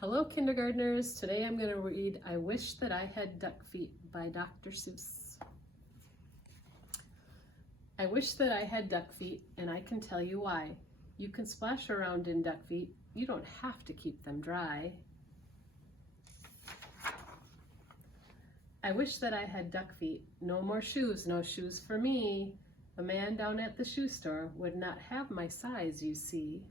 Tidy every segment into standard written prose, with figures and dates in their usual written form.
Hello, kindergartners. Today I'm going to read I Wish That I Had Duck Feet by Dr. Seuss. I wish that I had duck feet, and I can tell you why. You can splash around in duck feet. You don't have to keep them dry. I wish that I had duck feet. No more shoes, no shoes for me. The man down at the shoe store would not have my size, you see.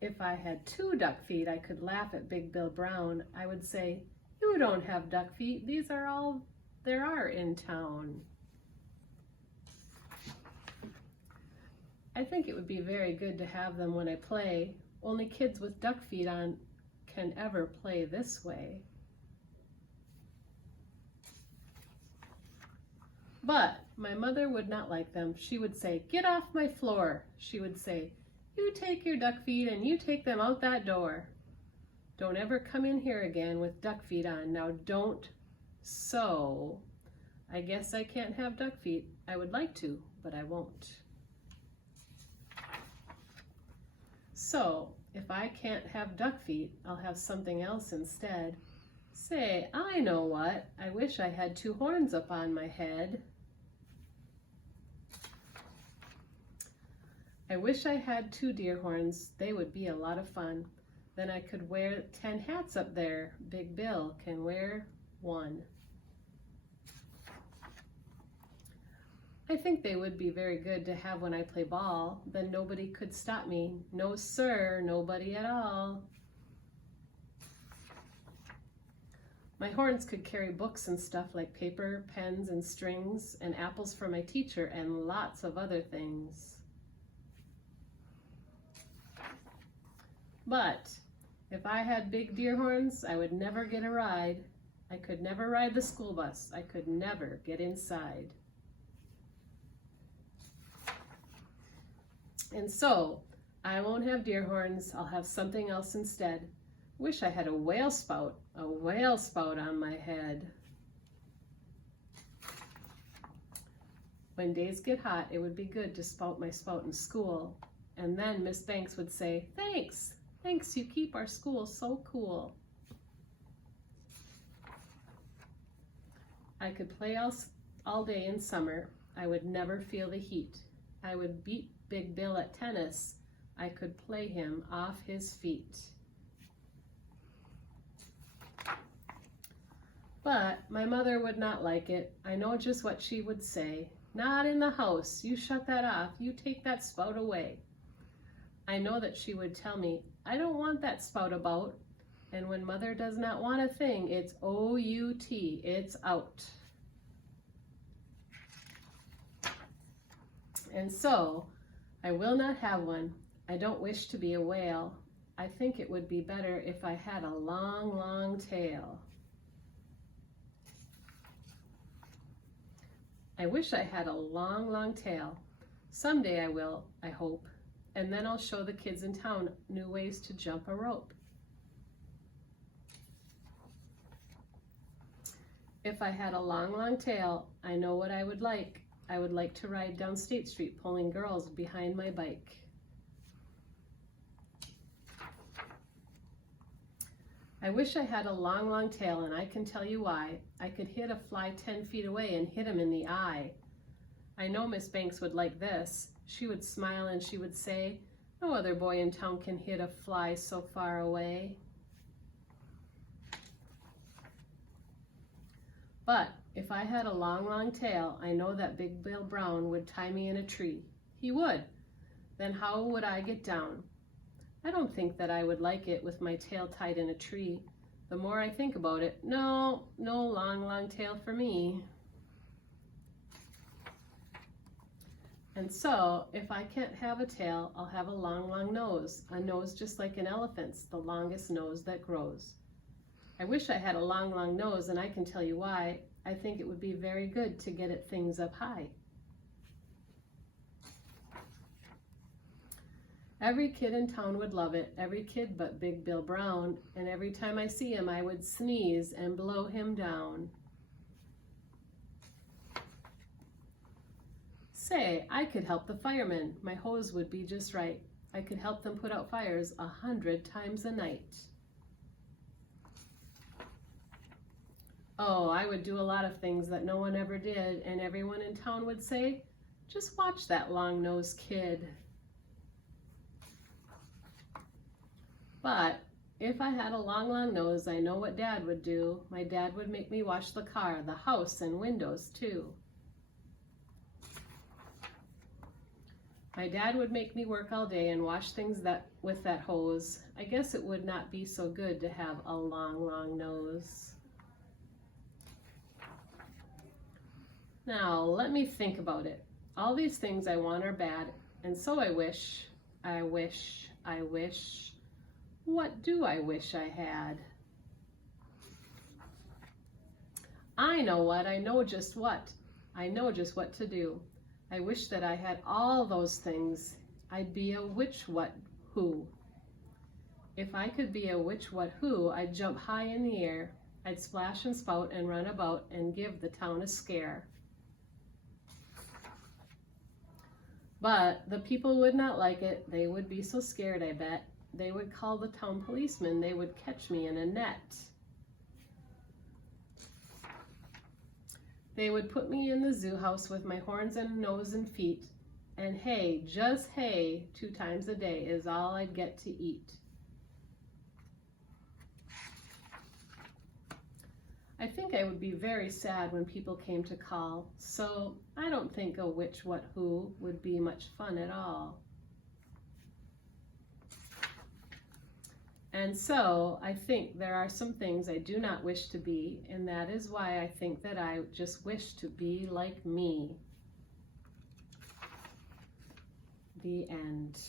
If I had 2 duck feet, I could laugh at Big Bill Brown. I would say, "You don't have duck feet. These are all there are in town." I think it would be very good to have them when I play. Only kids with duck feet on can ever play this way. But my mother would not like them. She would say, "Get off my floor." She would say, "You take your duck feet and you take them out that door. Don't ever come in here again with duck feet on. Now don't." So I guess I can't have duck feet. I would like to, but I won't. So if I can't have duck feet, I'll have something else instead. Say, I know what. I wish I had 2 horns up on my head. I wish I had 2 deer horns. They would be a lot of fun. Then I could wear 10 hats up there. Big Bill can wear 1. I think they would be very good to have when I play ball. Then nobody could stop me. No, sir, nobody at all. My horns could carry books and stuff like paper, pens, and strings, and apples for my teacher, and lots of other things. But if I had big deer horns, I would never get a ride. I could never ride the school bus. I could never get inside. And so, I won't have deer horns. I'll have something else instead. Wish I had a whale spout on my head. When days get hot, it would be good to spout my spout in school. And then Miss Banks would say, "Thanks. Thanks, you keep our school so cool." I could play all day in summer. I would never feel the heat. I would beat Big Bill at tennis. I could play him off his feet. But my mother would not like it. I know just what she would say. "Not in the house. You shut that off. You take that spout away." I know that she would tell me, "I don't want that spout about." And when mother does not want a thing, it's O-U-T, it's out. And so, I will not have one. I don't wish to be a whale. I think it would be better if I had a long, long tail. I wish I had a long, long tail. Someday I will, I hope. And then I'll show the kids in town new ways to jump a rope. If I had a long, long tail, I know what I would like. I would like to ride down State Street pulling girls behind my bike. I wish I had a long, long tail, and I can tell you why. I could hit a fly 10 feet away and hit him in the eye. I know Miss Banks would like this. She would smile and she would say, "No other boy in town can hit a fly so far away." But if I had a long, long tail, I know that Big Bill Brown would tie me in a tree. He would. Then how would I get down? I don't think that I would like it with my tail tied in a tree. The more I think about it, no long, long tail for me. And so, if I can't have a tail, I'll have a long, long nose. A nose just like an elephant's, the longest nose that grows. I wish I had a long, long nose, and I can tell you why. I think it would be very good to get at things up high. Every kid in town would love it, every kid but Big Bill Brown, and every time I see him, I would sneeze and blow him down. Say, I could help the firemen. My hose would be just right. I could help them put out fires 100 times a night. Oh, I would do a lot of things that no one ever did, and everyone in town would say, just watch that long-nosed kid. But if I had a long nose, I know what Dad would do. My dad would make me wash the car, the house, and windows too. My dad would make me work all day and wash things with that hose. I guess it would not be so good to have a long nose. Now, let me think about it. All these things I want are bad, and so I wish. What do I wish I had? I know just what. I know just what to do. I wish that I had all those things. I'd be a which, what, who. If I could be a which, what, who, I'd jump high in the air. I'd splash and spout and run about and give the town a scare. But the people would not like it. They would be so scared, I bet. They would call the town policeman. They would catch me in a net. They would put me in the zoo house with my horns and nose and feet. And hay, just hay, 2 times a day is all I'd get to eat. I think I would be very sad when people came to call, so I don't think a which, what, who would be much fun at all. And so I think there are some things I do not wish to be, and that is why I think that I just wish to be like me. The end.